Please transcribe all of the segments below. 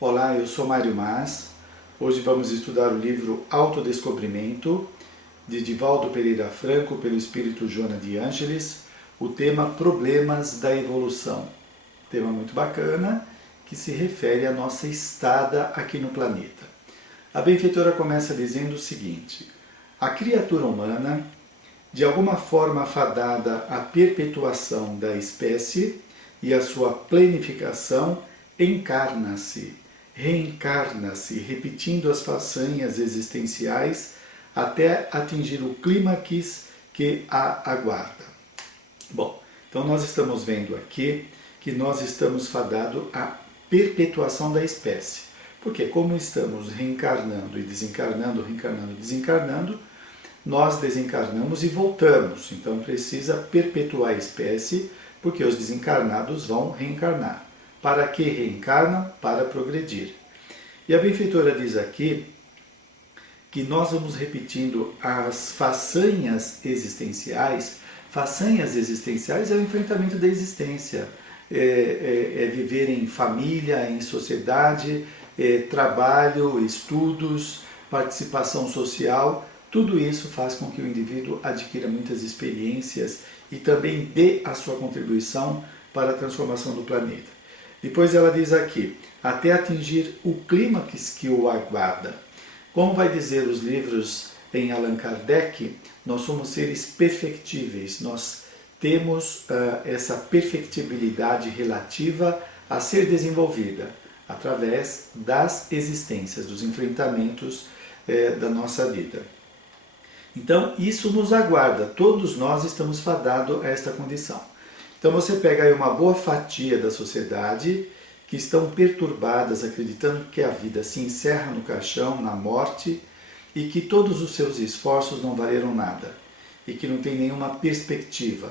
Olá, eu sou Mário Mas. Hoje vamos estudar o livro Autodescobrimento, de Divaldo Pereira Franco, pelo Espírito Joana de Ângeles, o tema Problemas da Evolução. Tema muito bacana, que se refere à nossa estada aqui no planeta. A benfeitora começa dizendo o seguinte: a criatura humana, de alguma forma fadada à perpetuação da espécie e à sua planificação, encarna-se, reencarna-se, repetindo as façanhas existenciais até atingir o clímax que a aguarda. Bom, então nós estamos vendo aqui que nós estamos fadados à perpetuação da espécie. Porque como estamos reencarnando e desencarnando, reencarnando e desencarnando, nós desencarnamos e voltamos. Então precisa perpetuar a espécie, porque os desencarnados vão reencarnar. Para que reencarnam? Para progredir. E a benfeitora diz aqui que nós vamos repetindo as façanhas existenciais. Façanhas existenciais é o enfrentamento da existência, é viver em família, em sociedade, trabalho, estudos, participação social. Tudo isso faz com que o indivíduo adquira muitas experiências e também dê a sua contribuição para a transformação do planeta. Depois ela diz aqui, até atingir o clímax que o aguarda. Como vai dizer os livros em Allan Kardec, nós somos seres perfectíveis, nós temos essa perfectibilidade relativa a ser desenvolvida através das existências, dos enfrentamentos da nossa vida. Então isso nos aguarda, todos nós estamos fadados a esta condição. Então você pega aí uma boa fatia da sociedade que estão perturbadas, acreditando que a vida se encerra no caixão, na morte, e que todos os seus esforços não valeram nada, e que não tem nenhuma perspectiva.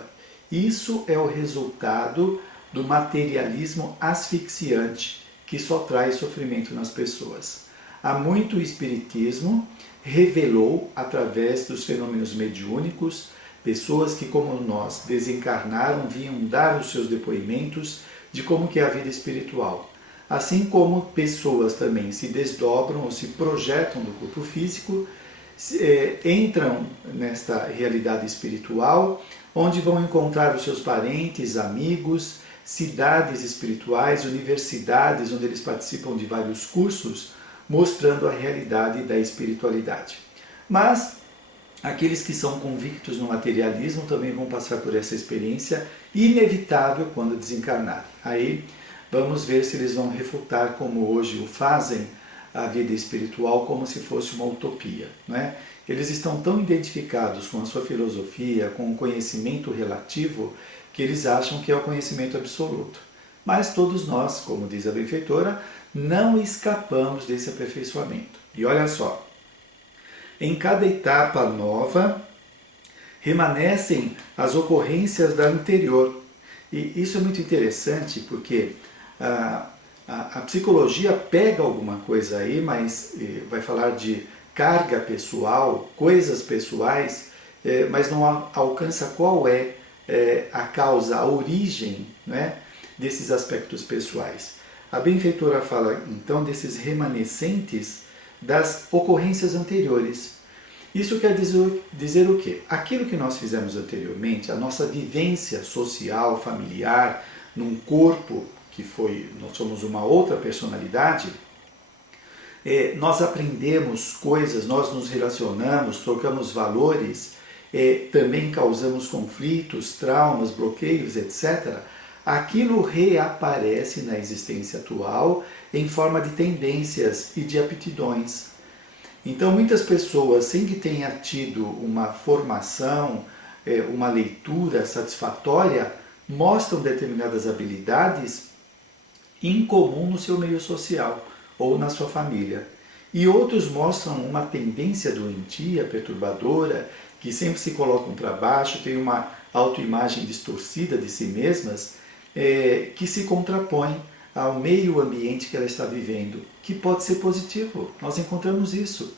Isso é o resultado do materialismo asfixiante, que só traz sofrimento nas pessoas. Há muito espiritismo revelou, através dos fenômenos mediúnicos, pessoas que, como nós, desencarnaram, vinham dar os seus depoimentos de como que é a vida espiritual. Assim como pessoas também se desdobram ou se projetam do corpo físico, entram nesta realidade espiritual, onde vão encontrar os seus parentes, amigos, cidades espirituais, universidades, onde eles participam de vários cursos, mostrando a realidade da espiritualidade. Mas aqueles que são convictos no materialismo também vão passar por essa experiência inevitável quando desencarnarem. Aí vamos ver se eles vão refutar, como hoje o fazem, a vida espiritual como se fosse uma utopia, não é? Eles estão tão identificados com a sua filosofia, com o conhecimento relativo, que eles acham que é o conhecimento absoluto. Mas todos nós, como diz a benfeitora, não escapamos desse aperfeiçoamento. E olha só, em cada etapa nova, remanescem as ocorrências da anterior. E isso é muito interessante porque a psicologia pega alguma coisa aí, mas vai falar de carga pessoal, coisas pessoais, mas não alcança qual é a causa, a origem, né, desses aspectos pessoais. A benfeitora fala então desses remanescentes das ocorrências anteriores. Isso quer dizer o quê? Aquilo que nós fizemos anteriormente, a nossa vivência social, familiar, num corpo que nós somos uma outra personalidade, nós aprendemos coisas, nós nos relacionamos, trocamos valores, também causamos conflitos, traumas, bloqueios, etc. Aquilo reaparece na existência atual em forma de tendências e de aptidões. Então muitas pessoas, sem que tenha tido uma formação, uma leitura satisfatória, mostram determinadas habilidades incomum no seu meio social ou na sua família. E outros mostram uma tendência doentia, perturbadora, que sempre se colocam para baixo, tem uma autoimagem distorcida de si mesmas, que se contrapõe ao meio ambiente que ela está vivendo, que pode ser positivo. Nós encontramos isso.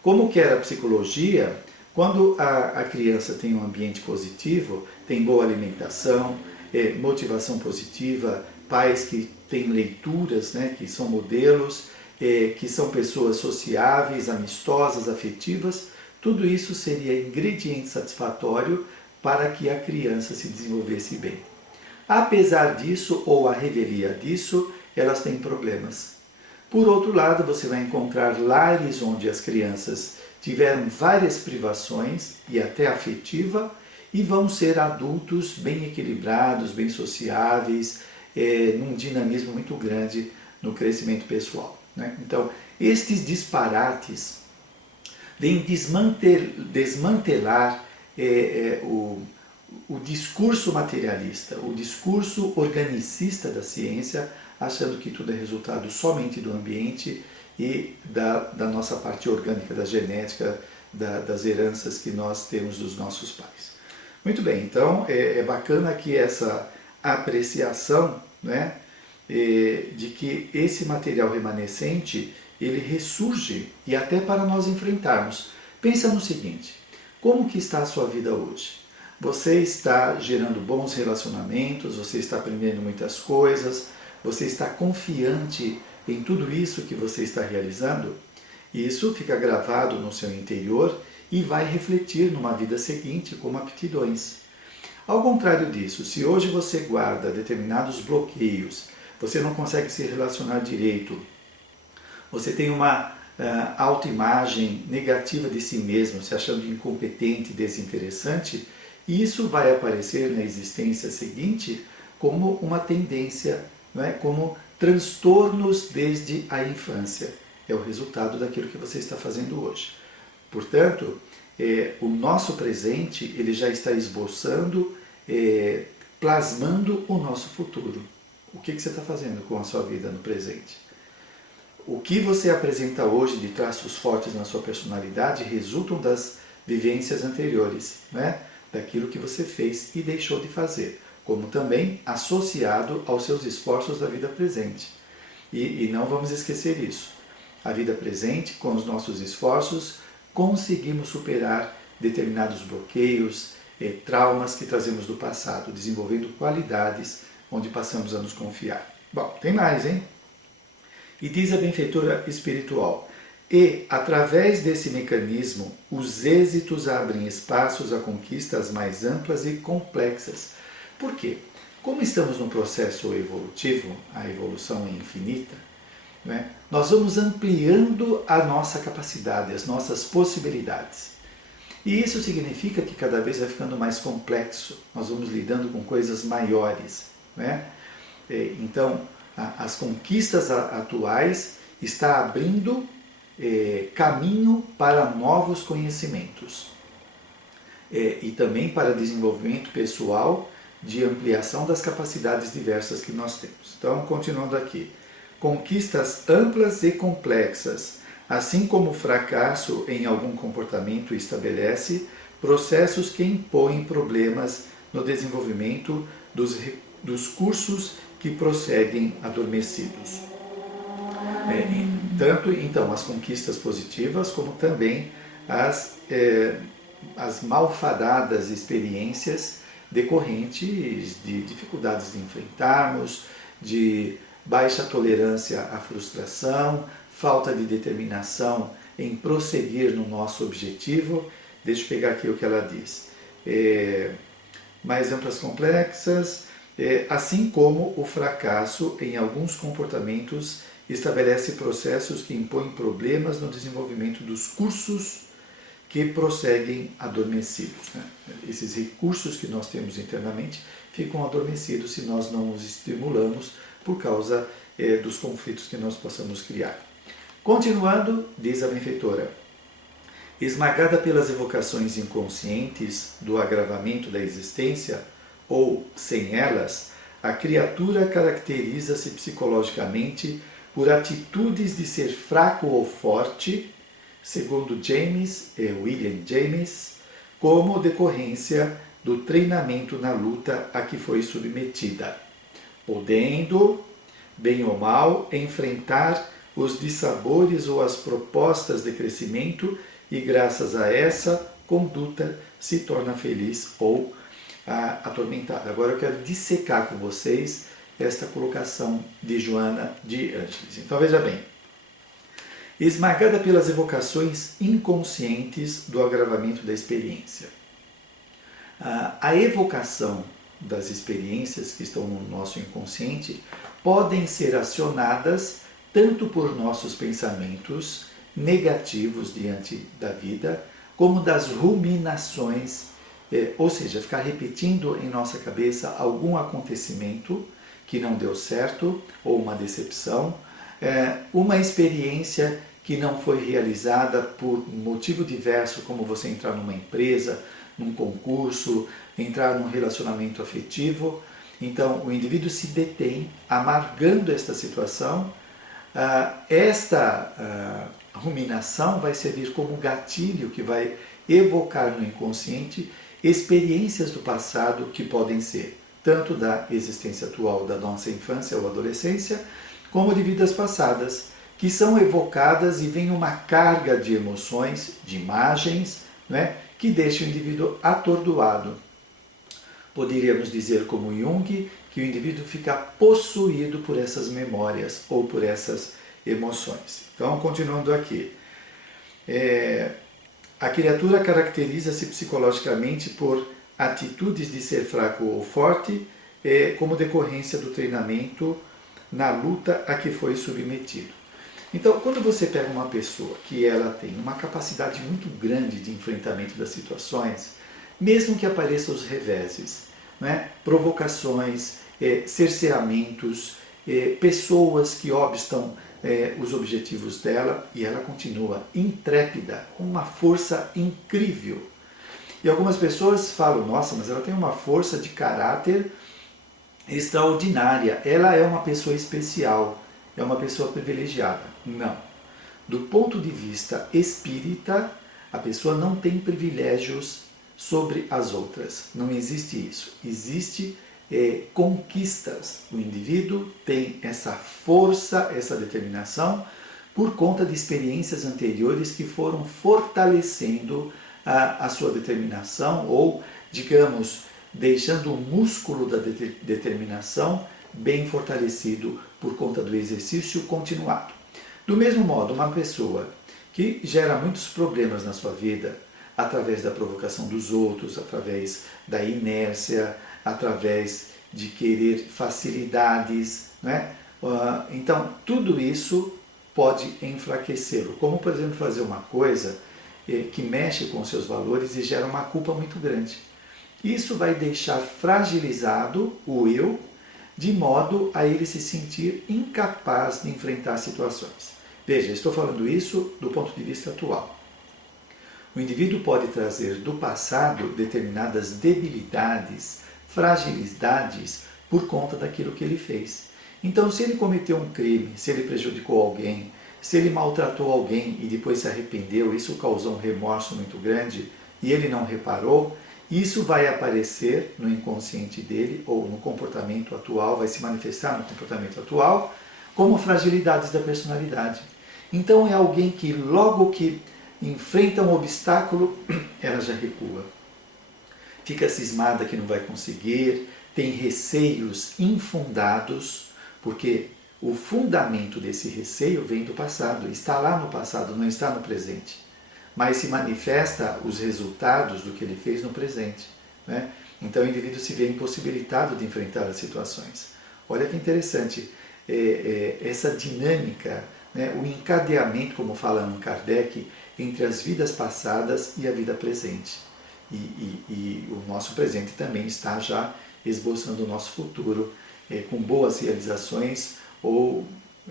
Como que era a psicologia, quando a criança tem um ambiente positivo, tem boa alimentação, motivação positiva, pais que têm leituras, né, que são modelos, que são pessoas sociáveis, amistosas, afetivas, tudo isso seria ingrediente satisfatório para que a criança se desenvolvesse bem. Apesar disso, ou a revelia disso, elas têm problemas. Por outro lado, você vai encontrar lares onde as crianças tiveram várias privações e até afetiva e vão ser adultos bem equilibrados, bem sociáveis, num dinamismo muito grande no crescimento pessoal, né? Então, estes disparates vêm desmantelar o discurso materialista, o discurso organicista da ciência, achando que tudo é resultado somente do ambiente e da nossa parte orgânica, da genética, das heranças que nós temos dos nossos pais. Muito bem, então é bacana que essa apreciação, né, de que esse material remanescente, ele ressurge e até para nós enfrentarmos. Pensa no seguinte, como que está a sua vida hoje? Você está gerando bons relacionamentos, você está aprendendo muitas coisas, você está confiante em tudo isso que você está realizando? Isso fica gravado no seu interior e vai refletir numa vida seguinte como aptidões. Ao contrário disso, se hoje você guarda determinados bloqueios, você não consegue se relacionar direito, você tem uma autoimagem negativa de si mesmo, se achando incompetente, desinteressante, isso vai aparecer na existência seguinte como uma tendência, não é? Como transtornos desde a infância. É o resultado daquilo que você está fazendo hoje. Portanto, o nosso presente ele já está esboçando, plasmando o nosso futuro. O que você está fazendo com a sua vida no presente? O que você apresenta hoje de traços fortes na sua personalidade resultam das vivências anteriores, né? Daquilo que você fez e deixou de fazer, como também associado aos seus esforços da vida presente. E não vamos esquecer isso. A vida presente, com os nossos esforços, conseguimos superar determinados bloqueios, traumas que trazemos do passado, desenvolvendo qualidades onde passamos a nos confiar. Bom, tem mais, hein? E diz a benfeitora espiritual, e, através desse mecanismo, os êxitos abrem espaços a conquistas mais amplas e complexas. Por quê? Como estamos num processo evolutivo, a evolução é infinita, né? Nós vamos ampliando a nossa capacidade, as nossas possibilidades. E isso significa que cada vez vai ficando mais complexo, nós vamos lidando com coisas maiores, né? Então, as conquistas atuais estão abrindo caminho para novos conhecimentos e também para desenvolvimento pessoal de ampliação das capacidades diversas que nós temos. Então, continuando aqui. Conquistas amplas e complexas, assim como o fracasso em algum comportamento estabelece processos que impõem problemas no desenvolvimento dos cursos que prosseguem adormecidos. Tanto então as conquistas positivas como também as malfadadas experiências decorrentes de dificuldades de enfrentarmos, de baixa tolerância à frustração, falta de determinação em prosseguir no nosso objetivo. Deixa eu pegar aqui o que ela diz. Mais amplas complexas, assim como o fracasso em alguns comportamentos estabelece processos que impõem problemas no desenvolvimento dos cursos que prosseguem adormecidos, né? Esses recursos que nós temos internamente ficam adormecidos se nós não os estimulamos por causa dos conflitos que nós possamos criar. Continuando, diz a benfeitora, esmagada pelas evocações inconscientes do agravamento da existência, ou sem elas, a criatura caracteriza-se psicologicamente por atitudes de ser fraco ou forte, segundo William James, como decorrência do treinamento na luta a que foi submetida, podendo, bem ou mal, enfrentar os dissabores ou as propostas de crescimento e, graças a essa conduta, se torna feliz ou atormentada. Agora eu quero dissecar com vocês esta colocação de Joana de Ângeles. Então veja bem, esmagada pelas evocações inconscientes do agravamento da experiência. A evocação das experiências que estão no nosso inconsciente podem ser acionadas tanto por nossos pensamentos negativos diante da vida, como das ruminações, ou seja, ficar repetindo em nossa cabeça algum acontecimento que não deu certo, ou uma decepção, uma experiência que não foi realizada por motivo diverso, como você entrar numa empresa, num concurso, entrar num relacionamento afetivo. Então, o indivíduo se detém, amargando esta situação. Esta ruminação vai servir como gatilho que vai evocar no inconsciente experiências do passado que podem ser tanto da existência atual da nossa infância ou adolescência, como de vidas passadas, que são evocadas e vem uma carga de emoções, de imagens, né, que deixa o indivíduo atordoado. Poderíamos dizer, como Jung, que o indivíduo fica possuído por essas memórias ou por essas emoções. Então, continuando aqui. A criatura caracteriza-se psicologicamente por atitudes de ser fraco ou forte, como decorrência do treinamento na luta a que foi submetido. Então, quando você pega uma pessoa que ela tem uma capacidade muito grande de enfrentamento das situações, mesmo que apareçam os reveses, né? Provocações, cerceamentos, pessoas que obstam os objetivos dela, e ela continua intrépida, com uma força incrível. E algumas pessoas falam, nossa, mas ela tem uma força de caráter extraordinária, ela é uma pessoa especial, é uma pessoa privilegiada. Não. Do ponto de vista espírita, a pessoa não tem privilégios sobre as outras. Não existe isso. Existe conquistas. O indivíduo tem essa força, essa determinação, por conta de experiências anteriores que foram fortalecendo a sua determinação, ou, digamos, deixando o músculo da determinação bem fortalecido por conta do exercício continuado. Do mesmo modo, uma pessoa que gera muitos problemas na sua vida, através da provocação dos outros, através da inércia, através de querer facilidades, né? Então, tudo isso pode enfraquecê-lo. Como, por exemplo, fazer uma coisa que mexe com seus valores e gera uma culpa muito grande. Isso vai deixar fragilizado o eu, de modo a ele se sentir incapaz de enfrentar situações. Veja, estou falando isso do ponto de vista atual. O indivíduo pode trazer do passado determinadas debilidades, fragilidades, por conta daquilo que ele fez. Então, se ele cometeu um crime, se ele prejudicou alguém, se ele maltratou alguém e depois se arrependeu, isso causou um remorso muito grande e ele não reparou, isso vai aparecer no inconsciente dele, ou no comportamento atual, vai se manifestar no comportamento atual, como fragilidades da personalidade. Então é alguém que logo que enfrenta um obstáculo, ela já recua. Fica cismada que não vai conseguir, tem receios infundados, porque o fundamento desse receio vem do passado, está lá no passado, não está no presente. Mas se manifesta os resultados do que ele fez no presente, né? Então o indivíduo se vê impossibilitado de enfrentar as situações. Olha que interessante essa dinâmica, né? O encadeamento, como fala Allan Kardec, entre as vidas passadas e a vida presente. E o nosso presente também está já esboçando o nosso futuro, com boas realizações ou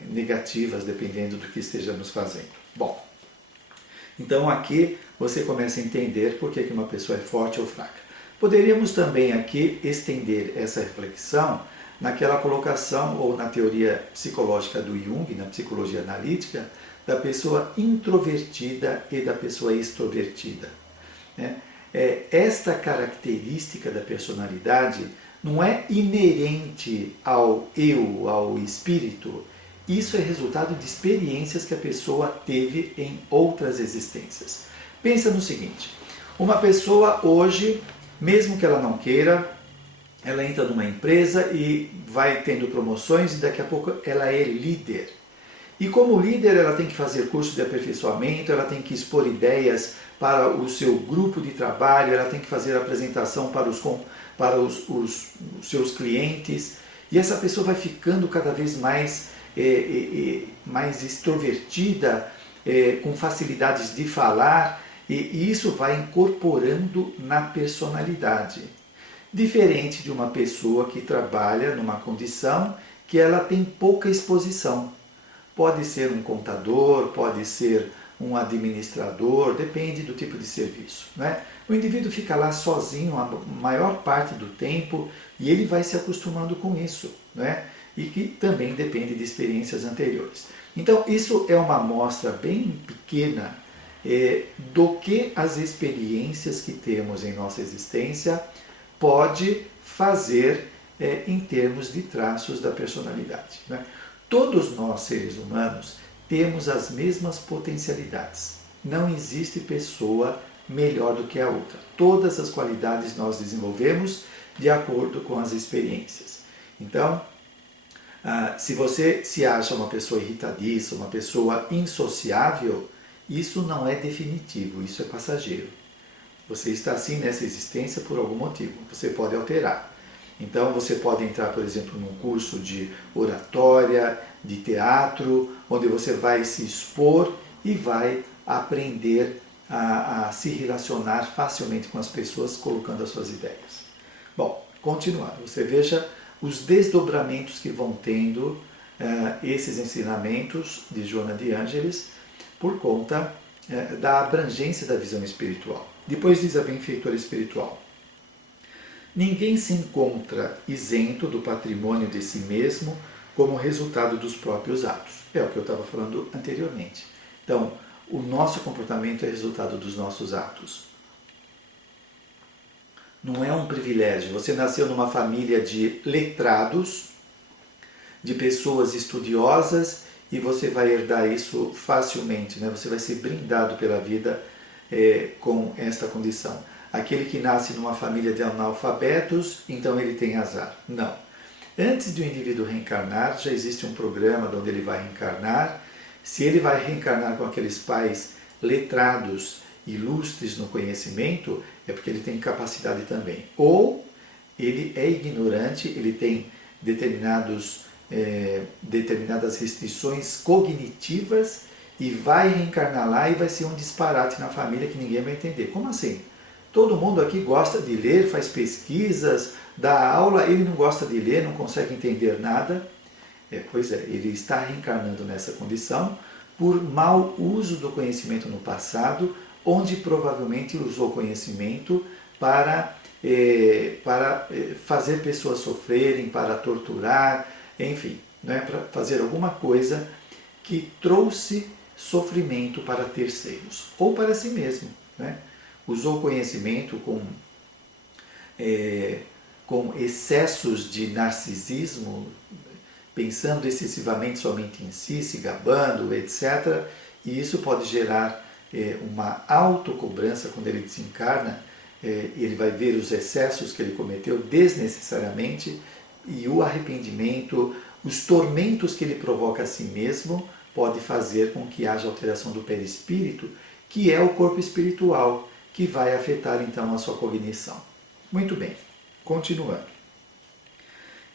negativas, dependendo do que estejamos fazendo. Bom, então aqui você começa a entender por que uma pessoa é forte ou fraca. Poderíamos também aqui estender essa reflexão naquela colocação ou na teoria psicológica do Jung, na psicologia analítica, da pessoa introvertida e da pessoa extrovertida, né? esta característica da personalidade não é inerente ao eu, ao espírito. Isso é resultado de experiências que a pessoa teve em outras existências. Pensa no seguinte, uma pessoa hoje, mesmo que ela não queira, ela entra numa empresa e vai tendo promoções e daqui a pouco ela é líder. E como líder ela tem que fazer curso de aperfeiçoamento, ela tem que expor ideias para o seu grupo de trabalho, ela tem que fazer apresentação para os seus clientes. E essa pessoa vai ficando cada vez mais extrovertida, com facilidades de falar, e isso vai incorporando na personalidade. Diferente de uma pessoa que trabalha numa condição que ela tem pouca exposição. Pode ser um contador, pode ser um administrador, depende do tipo de serviço, né? O indivíduo fica lá sozinho a maior parte do tempo e ele vai se acostumando com isso, né? E que também depende de experiências anteriores. Então, isso é uma amostra bem pequena do que as experiências que temos em nossa existência pode fazer em termos de traços da personalidade, né? Todos nós, seres humanos, temos as mesmas potencialidades. Não existe pessoa melhor do que a outra. Todas as qualidades nós desenvolvemos de acordo com as experiências. Então, se você se acha uma pessoa irritadiça, uma pessoa insociável, isso não é definitivo, isso é passageiro. Você está assim nessa existência por algum motivo, você pode alterar. Então você pode entrar, por exemplo, num curso de oratória, de teatro, onde você vai se expor e vai aprender a se relacionar facilmente com as pessoas, colocando as suas ideias. Bom, continuando, você veja os desdobramentos que vão tendo esses ensinamentos de Joana de Ângeles por conta da abrangência da visão espiritual. Depois diz a benfeitora espiritual: ninguém se encontra isento do patrimônio de si mesmo como resultado dos próprios atos. É o que eu estava falando anteriormente. Então, o nosso comportamento é resultado dos nossos atos. Não é um privilégio. Você nasceu numa família de letrados, de pessoas estudiosas, e você vai herdar isso facilmente, né? Você vai ser brindado pela vida com esta condição. Aquele que nasce numa família de analfabetos, então ele tem azar. Não. Antes de o indivíduo reencarnar, já existe um programa onde ele vai reencarnar. Se ele vai reencarnar com aqueles pais letrados, ilustres no conhecimento, é porque ele tem capacidade também. Ou ele é ignorante, ele tem determinadas restrições cognitivas e vai reencarnar lá e vai ser um disparate na família que ninguém vai entender. Como assim? Todo mundo aqui gosta de ler, faz pesquisas, dá aula, ele não gosta de ler, não consegue entender nada. Pois é, ele está reencarnando nessa condição por mau uso do conhecimento no passado, onde provavelmente usou conhecimento para fazer pessoas sofrerem, para torturar, enfim, né, para fazer alguma coisa que trouxe sofrimento para terceiros ou para si mesmo, né? Usou conhecimento com excessos de narcisismo, pensando excessivamente somente em si, se gabando, etc. E isso pode gerar uma autocobrança quando ele desencarna. Ele vai ver os excessos que ele cometeu desnecessariamente e o arrependimento, os tormentos que ele provoca a si mesmo, pode fazer com que haja alteração do perispírito, que é o corpo espiritual, que vai afetar então a sua cognição. Muito bem, continuando.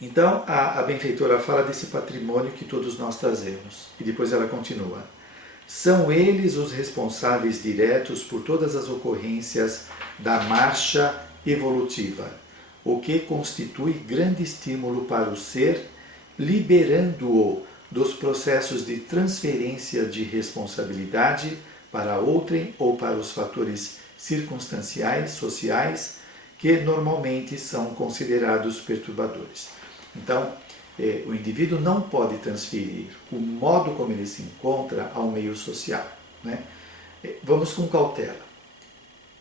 Então a benfeitora fala desse patrimônio que todos nós trazemos, e depois ela continua. São eles os responsáveis diretos por todas as ocorrências da marcha evolutiva, o que constitui grande estímulo para o ser, liberando-o dos processos de transferência de responsabilidade para outrem ou para os fatores circunstanciais, sociais, que normalmente são considerados perturbadores. Então, o indivíduo não pode transferir o modo como ele se encontra ao meio social, né? Vamos com cautela.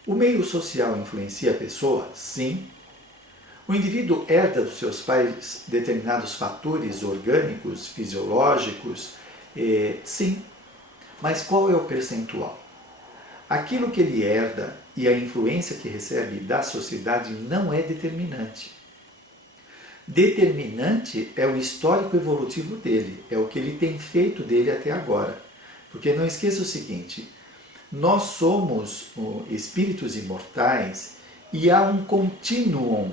O meio social influencia a pessoa? Sim. O indivíduo herda dos seus pais determinados fatores orgânicos, fisiológicos? Sim. Mas qual é o percentual? Aquilo que ele herda e a influência que recebe da sociedade não é determinante. Determinante é o histórico evolutivo dele, é o que ele tem feito dele até agora. Porque não esqueça o seguinte, nós somos espíritos imortais e há um contínuo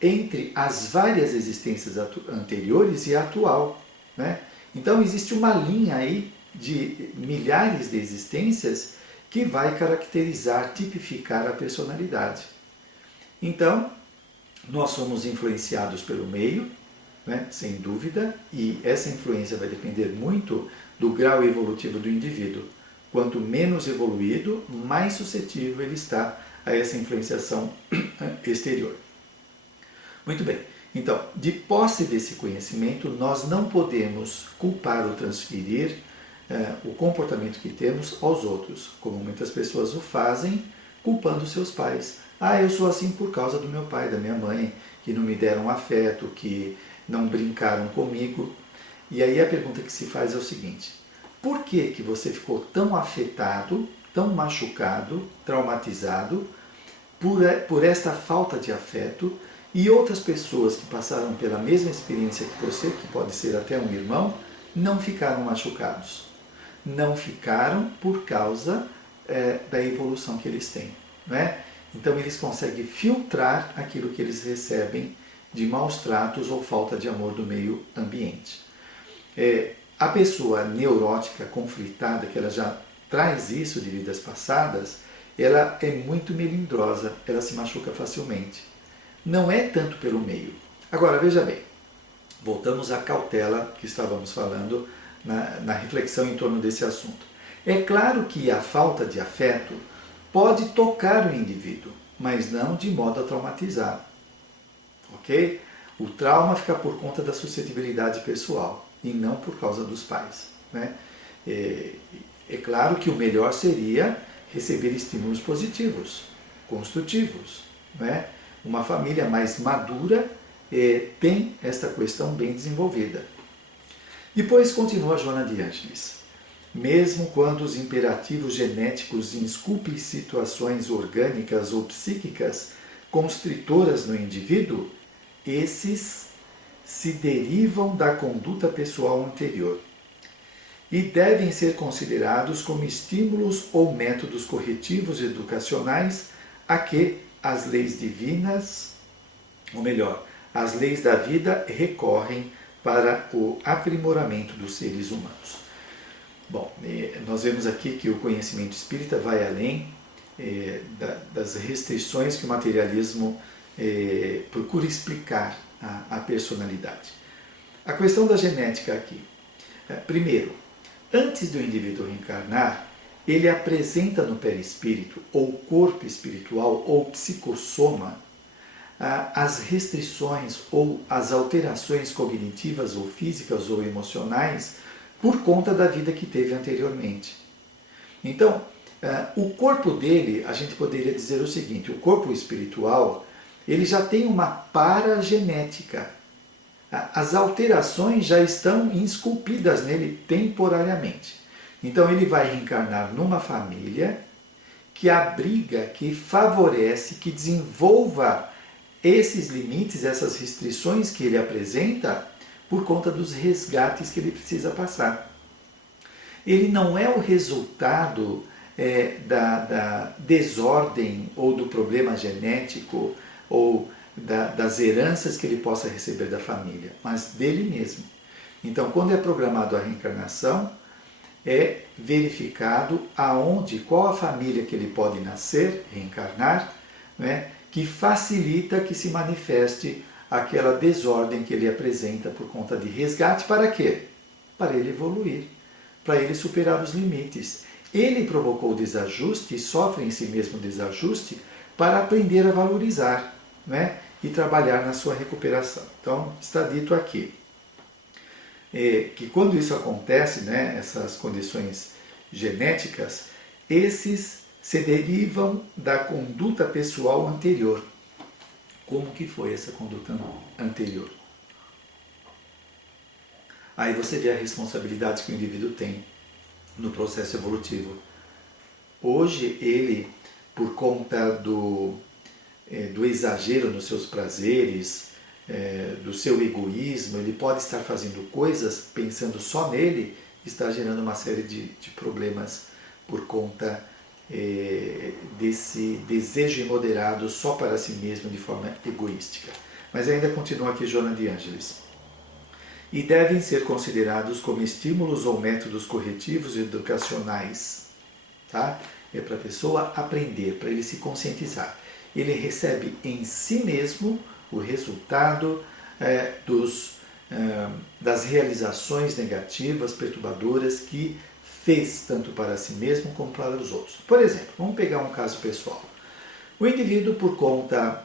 entre as várias existências anteriores e a atual. Né? Então existe uma linha aí de milhares de existências que vai caracterizar, tipificar a personalidade. Então, nós somos influenciados pelo meio, né, sem dúvida, e essa influência vai depender muito do grau evolutivo do indivíduo. Quanto menos evoluído, mais suscetível ele está a essa influenciação exterior. Muito bem, então, de posse desse conhecimento, nós não podemos culpar ou transferir o comportamento que temos aos outros, como muitas pessoas o fazem, culpando seus pais. Eu sou assim por causa do meu pai, da minha mãe, que não me deram afeto, que não brincaram comigo. E aí a pergunta que se faz é o seguinte, por que você ficou tão afetado, tão machucado, traumatizado por esta falta de afeto e outras pessoas que passaram pela mesma experiência que você, que pode ser até um irmão, não ficaram machucados? Não ficaram por causa da evolução que eles têm. Não é? Então eles conseguem filtrar aquilo que eles recebem de maus tratos ou falta de amor do meio ambiente. A pessoa neurótica, conflitada, que ela já traz isso de vidas passadas, ela é muito melindrosa, ela se machuca facilmente. Não é tanto pelo meio. Agora, veja bem, voltamos à cautela que estávamos falando na reflexão em torno desse assunto. É claro que a falta de afeto pode tocar o indivíduo, mas não de modo a traumatizar. Ok? O trauma fica por conta da suscetibilidade pessoal e não por causa dos pais. Né? É claro que o melhor seria receber estímulos positivos, construtivos. Né? Uma família mais madura tem esta questão bem desenvolvida. Depois continua Joana de Ângeles. Mesmo quando os imperativos genéticos insculpem situações orgânicas ou psíquicas constritoras no indivíduo, esses se derivam da conduta pessoal anterior e devem ser considerados como estímulos ou métodos corretivos educacionais a que as leis divinas, ou melhor, as leis da vida recorrem para o aprimoramento dos seres humanos. Bom, nós vemos aqui que o conhecimento espírita vai além das restrições que o materialismo procura explicar à personalidade. A questão da genética aqui. Primeiro, antes do indivíduo reencarnar, ele apresenta no perispírito, ou corpo espiritual, ou psicossoma, as restrições ou as alterações cognitivas ou físicas ou emocionais por conta da vida que teve anteriormente. Então, o corpo dele, a gente poderia dizer o seguinte, o corpo espiritual, ele já tem uma paragenética. As alterações já estão esculpidas nele temporariamente. Então ele vai reencarnar numa família que abriga, que favorece, que desenvolva esses limites, essas restrições que ele apresenta por conta dos resgates que ele precisa passar. Ele não é o resultado da desordem ou do problema genético ou das heranças que ele possa receber da família, mas dele mesmo. Então, quando é programado a reencarnação, é verificado qual a família que ele pode nascer, reencarnar, né, que facilita que se manifeste aquela desordem que ele apresenta por conta de resgate. Para quê? Para ele evoluir, para ele superar os limites. Ele provocou o desajuste e sofre em si mesmo o desajuste para aprender a valorizar, né, e trabalhar na sua recuperação. Então, está dito aqui que quando isso acontece, né, essas condições genéticas, esses se derivam da conduta pessoal anterior. Como que foi essa conduta anterior? Aí você vê a responsabilidade que o indivíduo tem no processo evolutivo. Hoje ele, por conta do exagero nos seus prazeres, do seu egoísmo, ele pode estar fazendo coisas pensando só nele, está gerando uma série de problemas por conta desse desejo imoderado só para si mesmo de forma egoística. Mas ainda continua aqui Joana de Ângeles. E devem ser considerados como estímulos ou métodos corretivos e educacionais. Tá? É para a pessoa aprender, para ele se conscientizar. Ele recebe em si mesmo o resultado das realizações negativas, perturbadoras que fez tanto para si mesmo como para os outros. Por exemplo, vamos pegar um caso pessoal. O indivíduo, por conta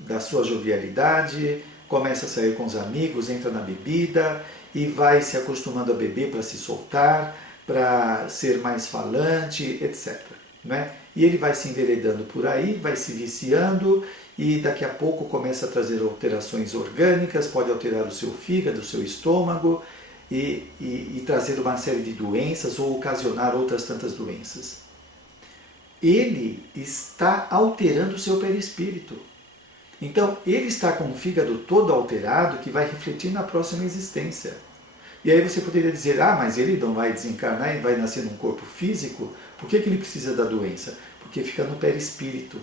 da sua jovialidade, começa a sair com os amigos, entra na bebida e vai se acostumando a beber para se soltar, para ser mais falante, etc. Né? E ele vai se enveredando por aí, vai se viciando e daqui a pouco começa a trazer alterações orgânicas, pode alterar o seu fígado, o seu estômago e trazer uma série de doenças ou ocasionar outras tantas doenças. Ele está alterando o seu perispírito. Então, ele está com o fígado todo alterado que vai refletir na próxima existência. E aí você poderia dizer, mas ele não vai desencarnar e vai nascer num corpo físico? Por que ele precisa da doença? Porque fica no perispírito.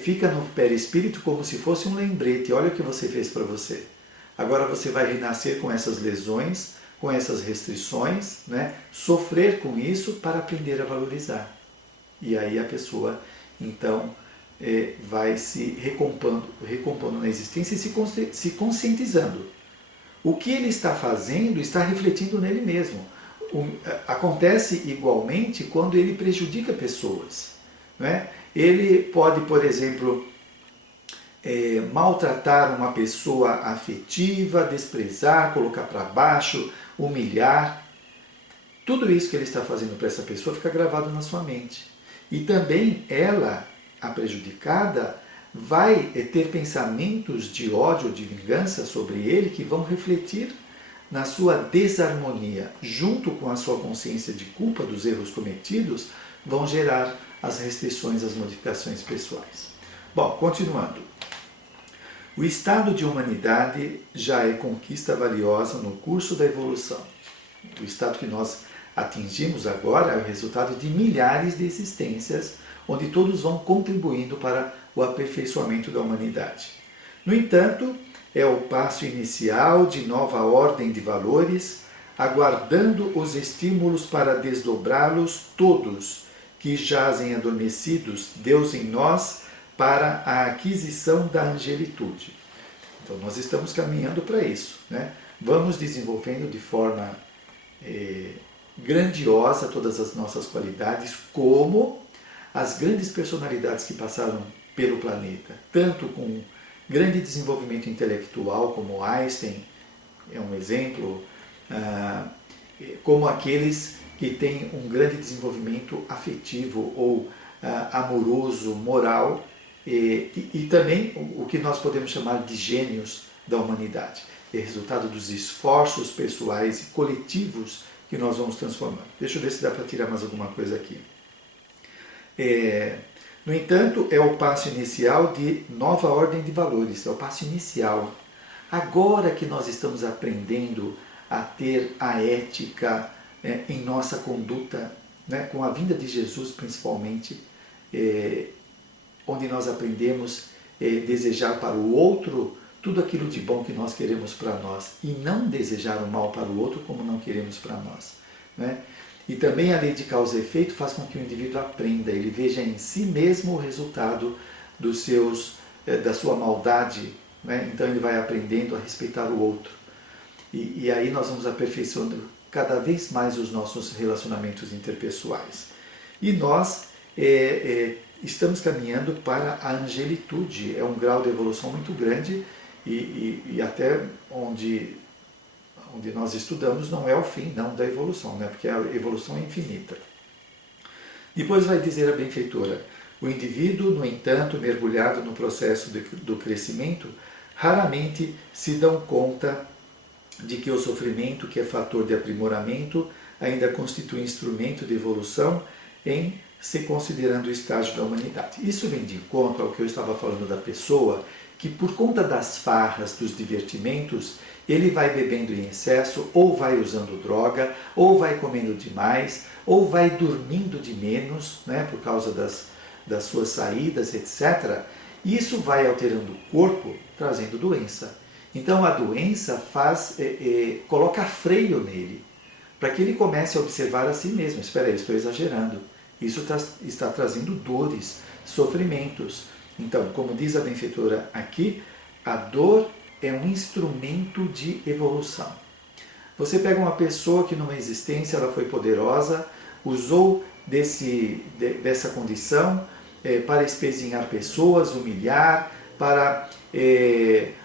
Fica no perispírito como se fosse um lembrete. Olha o que você fez para você. Agora você vai renascer com essas lesões, com essas restrições, né? Sofrer com isso para aprender a valorizar. E aí a pessoa, então, vai se recompondo na existência e se conscientizando. O que ele está fazendo está refletindo nele mesmo. Acontece igualmente quando ele prejudica pessoas. Né? Ele pode, por exemplo, maltratar uma pessoa afetiva, desprezar, colocar para baixo, humilhar. Tudo isso que ele está fazendo para essa pessoa fica gravado na sua mente. E também ela, a prejudicada, vai ter pensamentos de ódio, de vingança sobre ele que vão refletir na sua desarmonia, junto com a sua consciência de culpa dos erros cometidos, vão gerar as restrições, as modificações pessoais. Bom, continuando. O estado de humanidade já é conquista valiosa no curso da evolução. O estado que nós atingimos agora é o resultado de milhares de existências, onde todos vão contribuindo para o aperfeiçoamento da humanidade. No entanto, é o passo inicial de nova ordem de valores, aguardando os estímulos para desdobrá-los todos, que jazem adormecidos, Deus em nós, para a aquisição da angelitude. Então, nós estamos caminhando para isso. Né? Vamos desenvolvendo de forma grandiosa todas as nossas qualidades, como as grandes personalidades que passaram pelo planeta, tanto com grande desenvolvimento intelectual, como Einstein, é um exemplo, como aqueles que têm um grande desenvolvimento afetivo ou amoroso, moral, e também o que nós podemos chamar de gênios da humanidade. É resultado dos esforços pessoais e coletivos que nós vamos transformando. Deixa eu ver se dá para tirar mais alguma coisa aqui. No entanto, é o passo inicial de nova ordem de valores, é o passo inicial. Agora que nós estamos aprendendo a ter a ética em nossa conduta, né, com a vinda de Jesus principalmente, onde nós aprendemos desejar para o outro tudo aquilo de bom que nós queremos para nós e não desejar o mal para o outro como não queremos para nós. Né? E também a lei de causa e efeito faz com que o indivíduo aprenda, ele veja em si mesmo o resultado da sua maldade, né? Então ele vai aprendendo a respeitar o outro. E aí nós vamos aperfeiçoando cada vez mais os nossos relacionamentos interpessoais. E nós estamos caminhando para a angelitude, é um grau de evolução muito grande e até onde nós estudamos não é o fim não da evolução, né? Porque a evolução é infinita. Depois vai dizer a benfeitora: o indivíduo, no entanto, mergulhado no processo do crescimento, raramente se dão conta de que o sofrimento, que é fator de aprimoramento, ainda constitui instrumento de evolução em se considerando o estágio da humanidade. Isso vem de encontro ao que eu estava falando da pessoa, que por conta das farras, dos divertimentos, ele vai bebendo em excesso, ou vai usando droga, ou vai comendo demais, ou vai dormindo de menos, né, por causa das suas saídas, etc. E isso vai alterando o corpo, trazendo doença. Então a doença coloca freio nele, para que ele comece a observar a si mesmo. Espera aí, estou exagerando. Isso está trazendo dores, sofrimentos. Então, como diz a benfeitora aqui, a dor é um instrumento de evolução. Você pega uma pessoa que numa existência ela foi poderosa, usou dessa condição para espezinhar pessoas, humilhar, para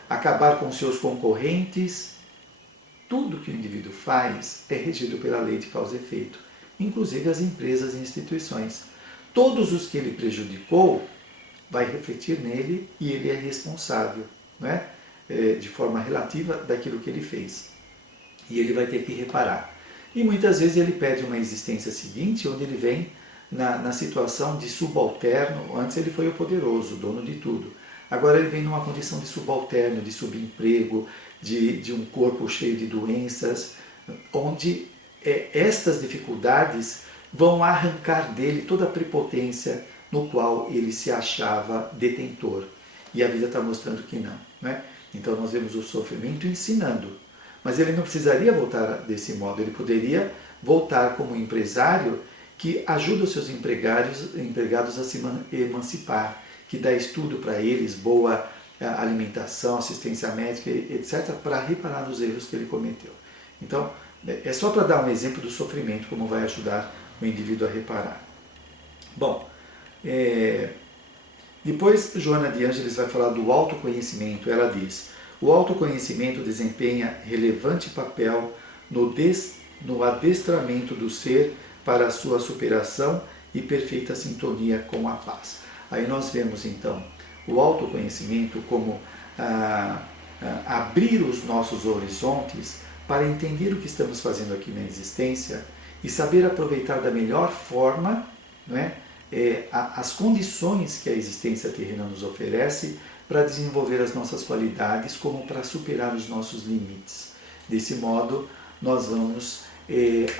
acabar com seus concorrentes. Tudo que o indivíduo faz é regido pela lei de causa e efeito, inclusive as empresas e instituições. Todos os que ele prejudicou vai refletir nele e ele é responsável, né? De forma relativa daquilo que ele fez. E ele vai ter que reparar. E muitas vezes ele pede uma existência seguinte, onde ele vem na situação de subalterno. Antes ele foi o poderoso, o dono de tudo. Agora ele vem numa condição de subalterno, de subemprego, de um corpo cheio de doenças, onde estas dificuldades vão arrancar dele toda a prepotência no qual ele se achava detentor. E a vida está mostrando que não, né? Então nós vemos o sofrimento ensinando. Mas ele não precisaria voltar desse modo, ele poderia voltar como empresário que ajuda os seus empregados a se emancipar, que dá estudo para eles, boa alimentação, assistência médica, etc., para reparar os erros que ele cometeu. Então, é só para dar um exemplo do sofrimento, como vai ajudar o indivíduo a reparar. Bom, depois Joana de Ângeles vai falar do autoconhecimento. Ela diz: o autoconhecimento desempenha relevante papel no adestramento do ser para a sua superação e perfeita sintonia com a paz. Aí nós vemos então o autoconhecimento como abrir os nossos horizontes para entender o que estamos fazendo aqui na existência e saber aproveitar da melhor forma, né, as condições que a existência terrena nos oferece para desenvolver as nossas qualidades, como para superar os nossos limites. Desse modo, nós vamos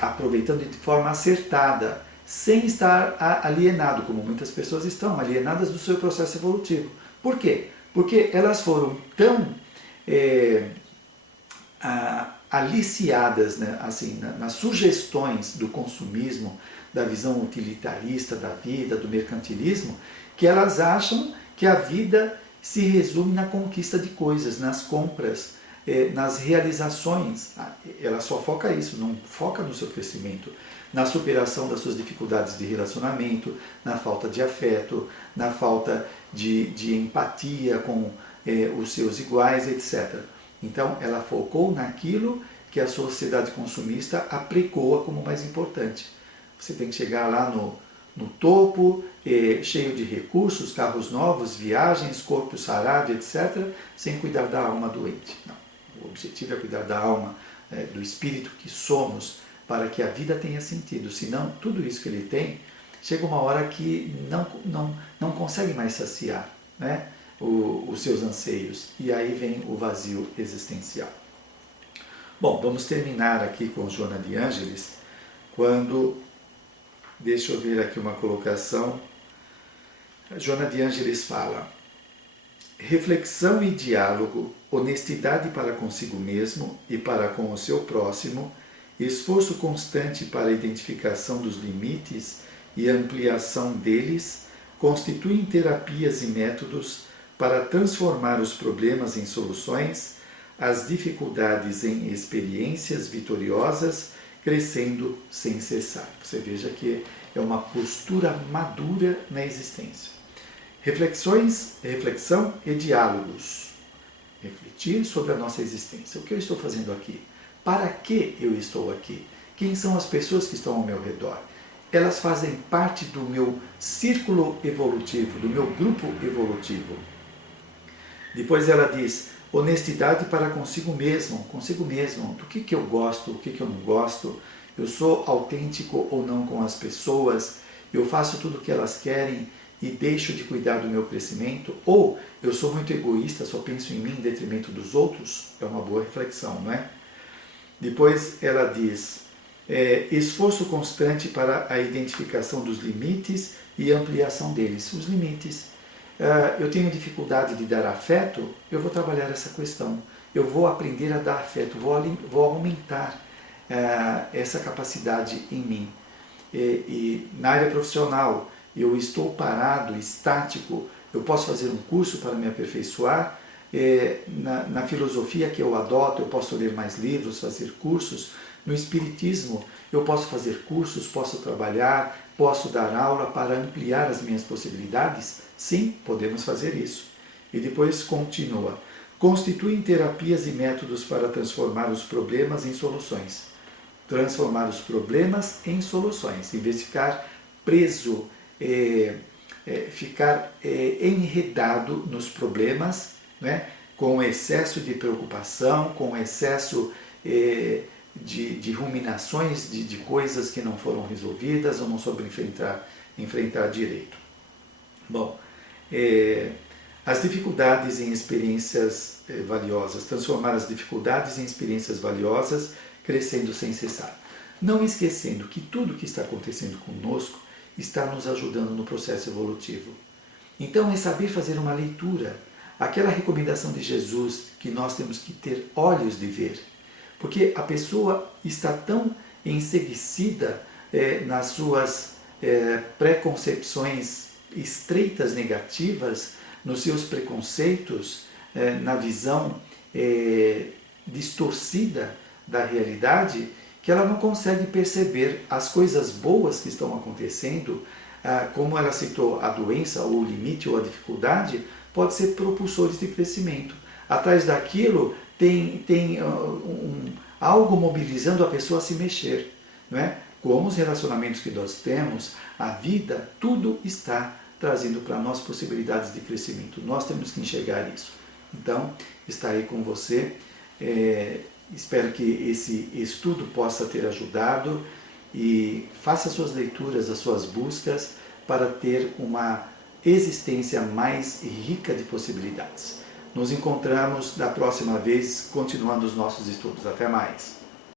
aproveitando de forma acertada, sem estar alienado, como muitas pessoas estão, alienadas do seu processo evolutivo. Por quê? Porque elas foram tão aliciadas, né, assim, nas sugestões do consumismo, da visão utilitarista da vida, do mercantilismo, que elas acham que a vida se resume na conquista de coisas, nas compras, nas realizações. Ela só foca isso, não foca no seu crescimento, na superação das suas dificuldades de relacionamento, na falta de afeto, na falta de empatia com os seus iguais, etc. Então, ela focou naquilo que a sociedade consumista apregoa como mais importante. Você tem que chegar lá no topo, cheio de recursos, carros novos, viagens, corpo sarado, etc., sem cuidar da alma doente. Não. O objetivo é cuidar da alma, do espírito que somos, para que a vida tenha sentido. Senão, tudo isso que ele tem, chega uma hora que não consegue mais saciar, né, os seus anseios. E aí vem o vazio existencial. Bom, vamos terminar aqui com Joana de Ângeles, quando... Deixa eu ver aqui uma colocação. Joana de Ângeles fala: reflexão e diálogo, honestidade para consigo mesmo e para com o seu próximo, esforço constante para a identificação dos limites e ampliação deles, constituem terapias e métodos para transformar os problemas em soluções, as dificuldades em experiências vitoriosas, crescendo sem cessar. Você veja que é uma postura madura na existência. Reflexão e diálogos. Refletir sobre a nossa existência. O que eu estou fazendo aqui? Para que eu estou aqui? Quem são as pessoas que estão ao meu redor? elas fazem parte do meu círculo evolutivo, do meu grupo evolutivo. Depois ela diz, honestidade para consigo mesmo, do que eu gosto, o que eu não gosto, eu sou autêntico ou não com as pessoas, eu faço tudo o que elas querem e deixo de cuidar do meu crescimento, ou eu sou muito egoísta, só penso em mim em detrimento dos outros, é uma boa reflexão, não é? Depois ela diz, esforço constante para a identificação dos limites e ampliação deles. Os limites. Eu tenho dificuldade de dar afeto, eu vou trabalhar essa questão. Eu vou aprender a dar afeto, vou aumentar essa capacidade em mim. E na área profissional, eu estou parado, estático, eu posso fazer um curso para me aperfeiçoar. Na filosofia que eu adoto, eu posso ler mais livros, fazer cursos. No espiritismo, eu posso fazer cursos, posso trabalhar, posso dar aula para ampliar as minhas possibilidades? Sim, podemos fazer isso. E depois continua. Constituem terapias e métodos para transformar os problemas em soluções. Transformar os problemas em soluções, em vez de ficar preso, ficar enredado nos problemas, né? Com excesso de preocupação, com excesso de ruminações de coisas que não foram resolvidas ou não soube enfrentar direito. Bom, as dificuldades em experiências valiosas, transformar as dificuldades em experiências valiosas, crescendo sem cessar. Não esquecendo que tudo que está acontecendo conosco está nos ajudando no processo evolutivo. Então é saber fazer uma leitura, aquela recomendação de Jesus que nós temos que ter olhos de ver, porque a pessoa está tão enseguecida nas suas preconcepções estreitas negativas, nos seus preconceitos, na visão distorcida da realidade, que ela não consegue perceber as coisas boas que estão acontecendo, como ela citou, a doença, ou o limite, ou a dificuldade, pode ser propulsores de crescimento. Atrás daquilo tem algo mobilizando a pessoa a se mexer, não é? Como os relacionamentos que nós temos, a vida, tudo está trazendo para nós possibilidades de crescimento. Nós temos que enxergar isso. Então, está aí com você. Espero que esse estudo possa ter ajudado e faça suas leituras, as suas buscas para ter uma existência mais rica de possibilidades. Nos encontramos da próxima vez, continuando os nossos estudos. Até mais!